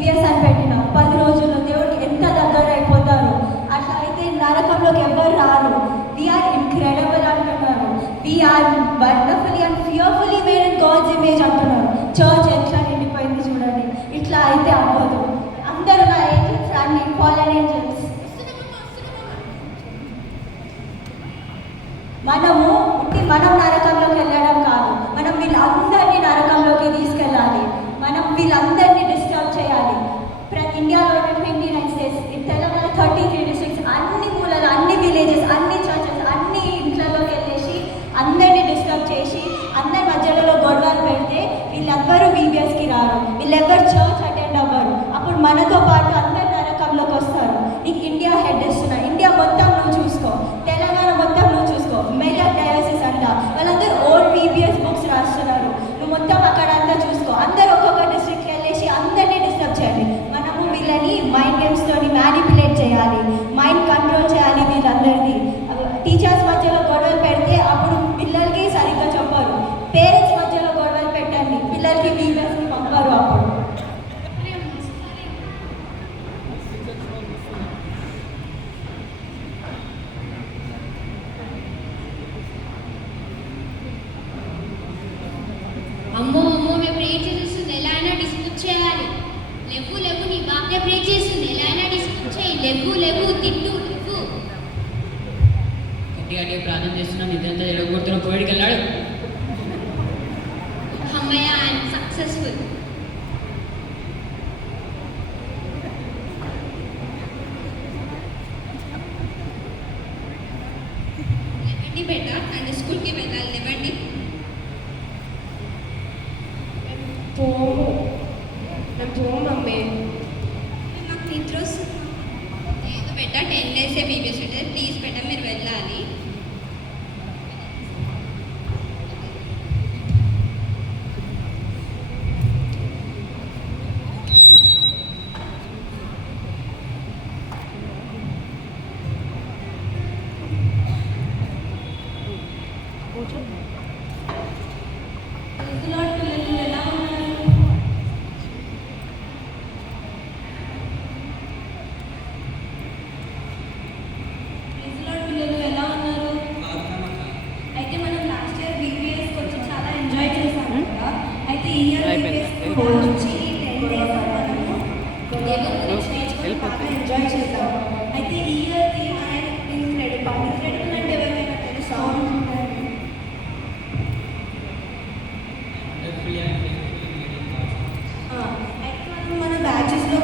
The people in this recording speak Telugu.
VBS అని పెట్టిన 10 రోజుల్లో దేవుడికి ఎంత దగ్గర అయిపోతారు. అట్లా అయితే నరకంలోకి ఎవరు రారు. వీఆర్ ఇన్క్రెడిబుల్ అంటున్నారు. We are wonderfully and fearfully made in God's image అంటున్నారు. చర్చ్ ఎట్లా నిండిపోయింది చూడండి. ఇట్లా అయితే అవ్వదు. అందరూ నా ఏంజల్స్ రండి, ఫాలెన్ ఏంజల్స్. మనం నరకంలోకి వెళ్ళడం కాదు, మనం వీళ్ళందరినీ నరకంలోకి తీసుకెళ్ళాలి. మనం వీళ్ళందరినీ డిస్టర్బ్ చేయాలి. ఇండియాలో 29 స్టేట్స్, తెలంగాణ 33 డిస్ట్రిక్ట్స్, అన్ని మూలలు, అన్ని విలేజెస్, అన్ని చర్చెస్, అన్ని ఇంట్లలోకి వెళ్ళేసి అందరినీ డిస్టర్బ్ చేసి అందరి మధ్యలో గొడవలు పెడితే వీళ్ళెవ్వరూ VBSకి రారు, వీళ్ళెవ్వరు చర్చ్ అటెండ్ అవ్వరు. అప్పుడు మనతో పాటు అందరు నరకంలోకి వస్తారు. నీకు ఇండియా హెడ్ ఇస్తున్నా, ఇండియా మొత్తం నువ్వు చూసుకో, తెలంగాణ మొత్తం నువ్వు చూసుకో. మెగా డయాసిస్ అంట, వాళ్ళందరూ ఓల్డ్ VBS బుక్స్ రాస్తున్నారు. నువ్వు మొత్తం అక్కడంతా చూసుకో. అందరూ ఒక్కొక్క డిస్ట్రిక్ట్కి వెళ్ళేసి అందరినీ డిస్టర్బ్ చేయాలి. మనము వీళ్ళని మైండ్ గేమ్స్తోని మ్యానిపులేట్ చేయాలి, మైండ్ కంట్రోల్ చేయాలి వీళ్ళందరినీ. టీచర్స్ మధ్యలో గొడవలు పెడితే అప్పుడు పిల్లలకి సరిగ్గా చెప్పరు. పేరెంట్స్ మధ్యలో గొడవలు పెట్టండి, పిల్లలకి VBSకి పంపరు. అప్పుడు అమ్మో అమ్మో, మేము ప్రే చేస్తుంది ఎలా అయినా డిస్కస్ చేయాలి. లేవు లేవు, నీ బాప్నే ప్రే చేస్తుంది ఎలా అయినా డిస్కస్ చేయి. లేవు లేవు, తిట్టు లేవు. గట్టిగా ప్రార్థన చేస్తున్నాం, నిద్రంతా ఎడగొడుతున్న కోవిడ్కి వెళ్ళాడు. అమ్మయ్య, ఐఎమ్ సక్సెస్ఫుల్. లేవండి బేట, ఆయన స్కూల్కి వెళ్ళాలి. లేవండి. మమ్మీ, నాకు నిద్ర వస్తుంది. లేదు బెట్ట, 10 days VBS ఉంటుంది. ప్లీజ్ బెట్ట, మీరు వెళ్ళాలి. ఎంజాయ్ చేద్దాం. అయితే ఈ ఇయర్ ఇన్క్రెడిబుల్ అంటే ఎవరైనా తెలుసా? అయితే మనం మన బ్యాచెస్లో